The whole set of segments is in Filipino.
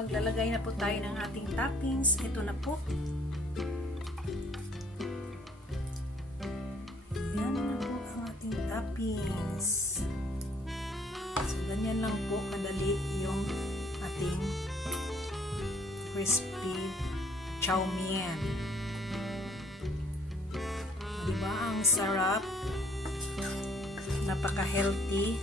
maglalagay na po tayo ng ating toppings. Ito na po. Yan na po ang ating toppings. So, ganyan lang po kadali yung ating crispy chow mein. Diba ang sarap? Napaka-healthy.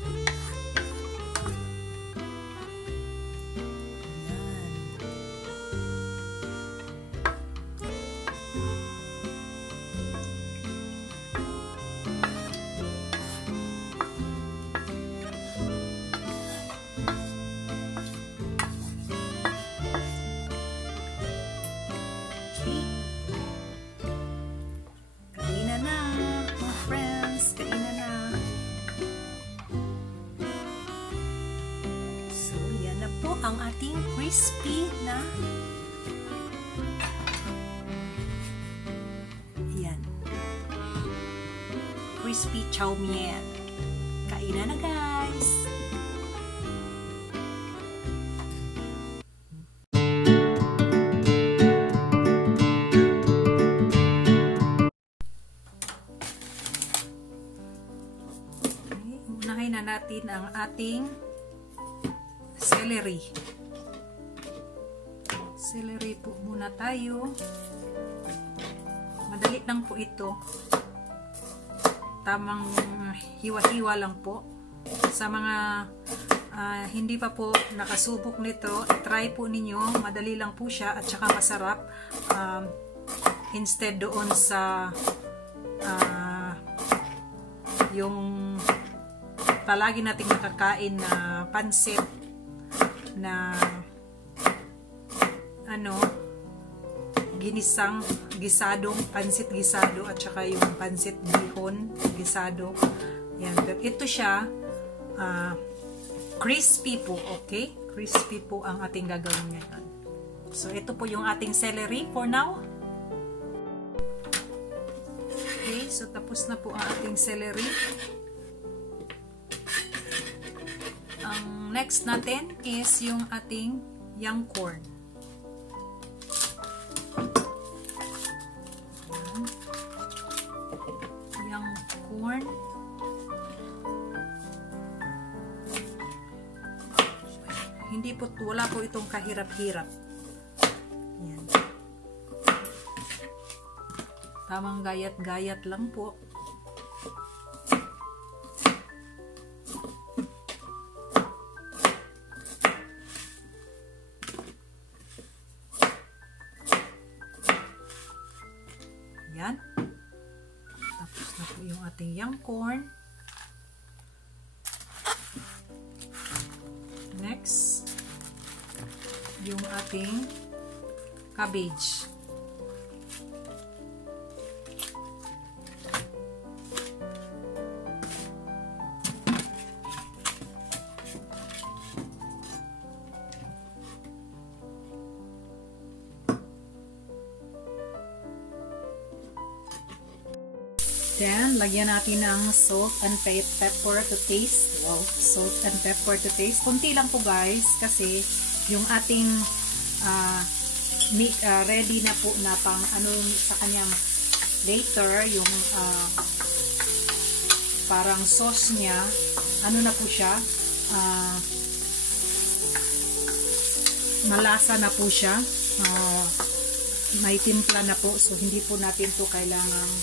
Ang ating crispy na crispy chow mein. Kainan na, guys! Okay, unahin na natin ang ating celery. Celery po muna tayo. Madali lang po ito. Tamang hiwa-hiwa lang po. Sa mga hindi pa po nakasubok nito, try po ninyo. Madali lang po siya at saka masarap. Instead doon sa yung palagi nating nakakain na pansit na gisadong pansit gisado at saka yung pansit bihon gisado. Yan. Pero ito siya crispy po, okay? Crispy po ang ating gagawin ngayon. So ito po yung ating celery for now. Okay, so tapos na po ang ating celery. Ang next natin is yung ating young corn. Young corn. Hindi po, wala po itong kahirap-hirap. Yan. Tamang gayat-gayat lang po. Yan. Tapos na po yung ating young corn. Next, yung ating cabbage. Then, lagyan natin ng salt and pepper to taste. Wow, salt and pepper to taste. Kunti lang po, guys, kasi yung ating ready na po na pang sa kanyang later, yung parang sauce niya, na po siya, malasa na po siya, may timpla na po, so hindi po natin to kailangang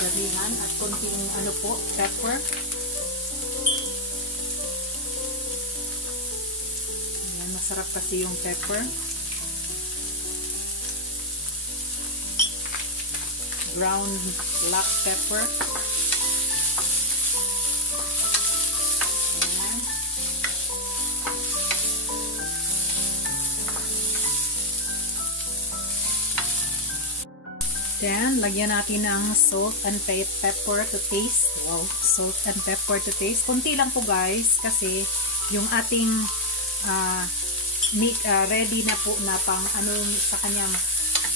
gabihan at konting po, pepper. Ayan, masarap kasi yung pepper. Ground black pepper. Ayan. Then, lagyan natin ng salt and pepper to taste. Wow, salt and pepper to taste. Kunti lang po, guys, kasi yung ating ready na po na pang sa kanyang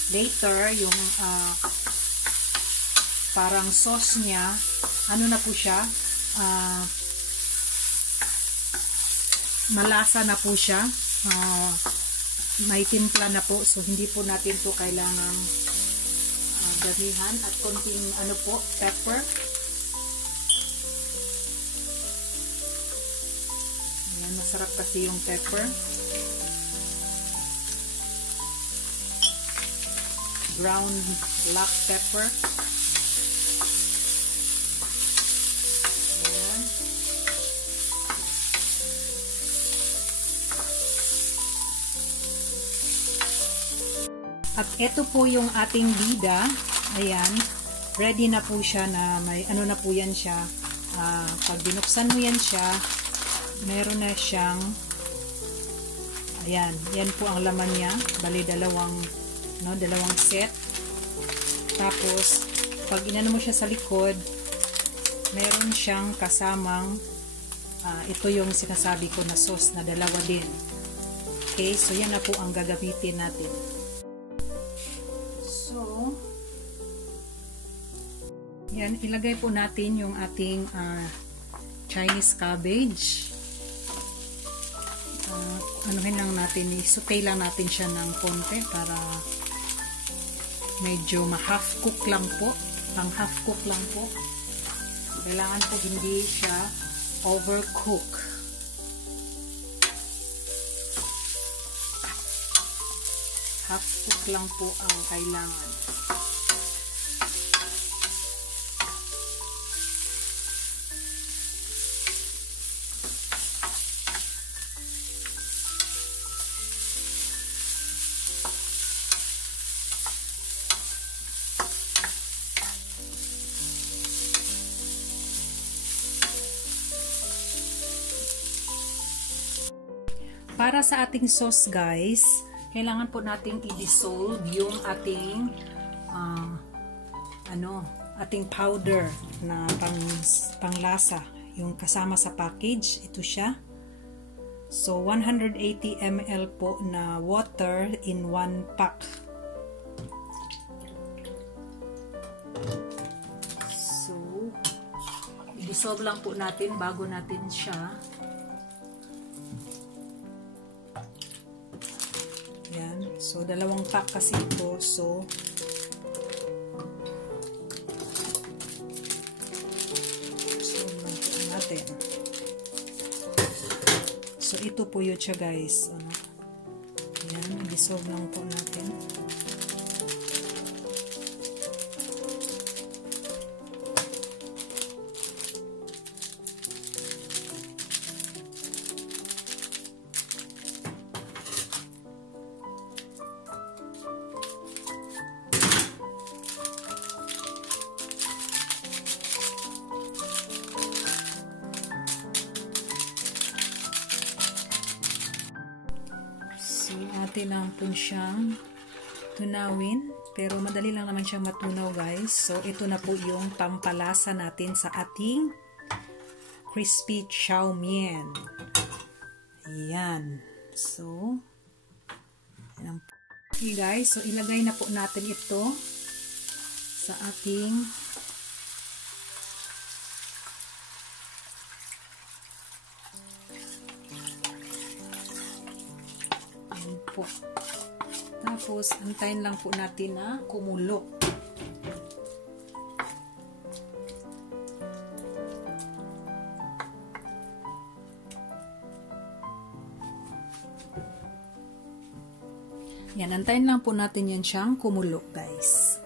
later, yung parang sauce niya, na po siya, malasa na po siya, may timpla na po, so hindi po natin to kailangang damihan. At konting pepper. Ayan, masarap kasi yung pepper. Brown black pepper. Ayan. At ito po yung ating bida. Ayan. Ready na po siya na may na po yan siya. Pag binuksan mo yan siya, meron na siyang ayan. Yan po ang laman niya. Bali dalawang set. Tapos pag inano mo siya sa likod, meron siyang kasamang ito yung sinasabi ko na sauce na dalawa din. Okay, so yan na po ang gagamitin natin. So yan, ilagay po natin yung ating Chinese cabbage. Anuhin lang natin, i-saute lang natin siya ng konti para medyo ma-half cook lang po. Pang half cook lang po. Kailangan po hindi siya overcook. Half cook lang po ang kailangan. Para sa ating sauce guys, kailangan po nating i-dissolve yung ating ating powder na panglasa, yung kasama sa package. Ito siya. So 180 ml po na water in 1 pack. So i-dissolve lang po natin bago natin siya yan. So, 2 pack kasi ito. So, natin. So, ito po yun siya guys. Yan. Dissolve lang po natin. Atin lang po siyang tunawin, pero madali lang naman siyang matunaw guys. So ito na po yung pampalasa natin sa ating crispy chow mein. Ayan. So okay guys, so ilagay na po natin ito sa ating po. Tapos, antayin lang po natin na kumulo. Yan, antayin lang po natin yan siyang kumulo, guys.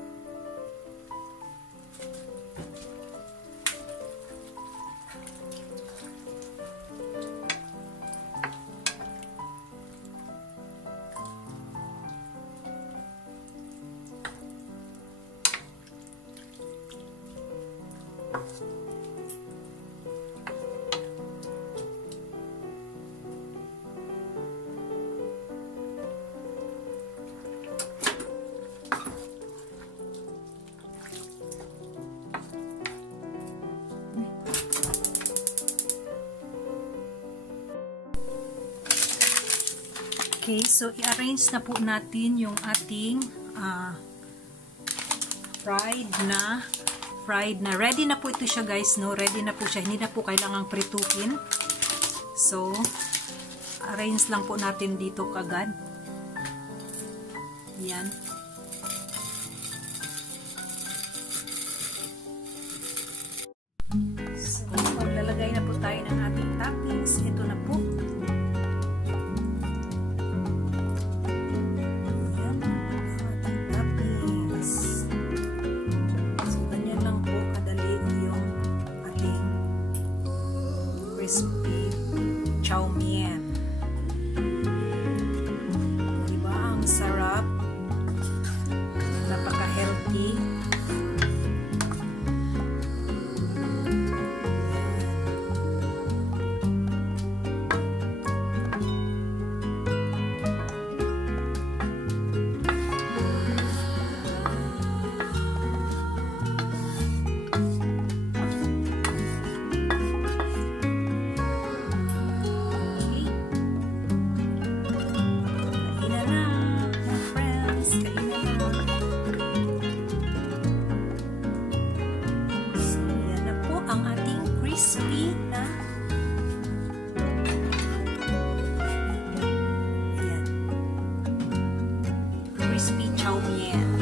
Okay, so i-arrange na po natin yung ating fried na. Ready na po ito siya guys, no? Ready na po siya. Hindi na po kailangang pritukin. So, arrange lang po natin dito kagad. Yan. So, maglalagay na po tayo ng ating toppings. Ito na po. Yan. Ating toppings. So, ganyan lang po kadali yung ating crispy chow mein. Diba? Ang sarap. Napaka-healthy. Crispy na ayan, crispy chow mein.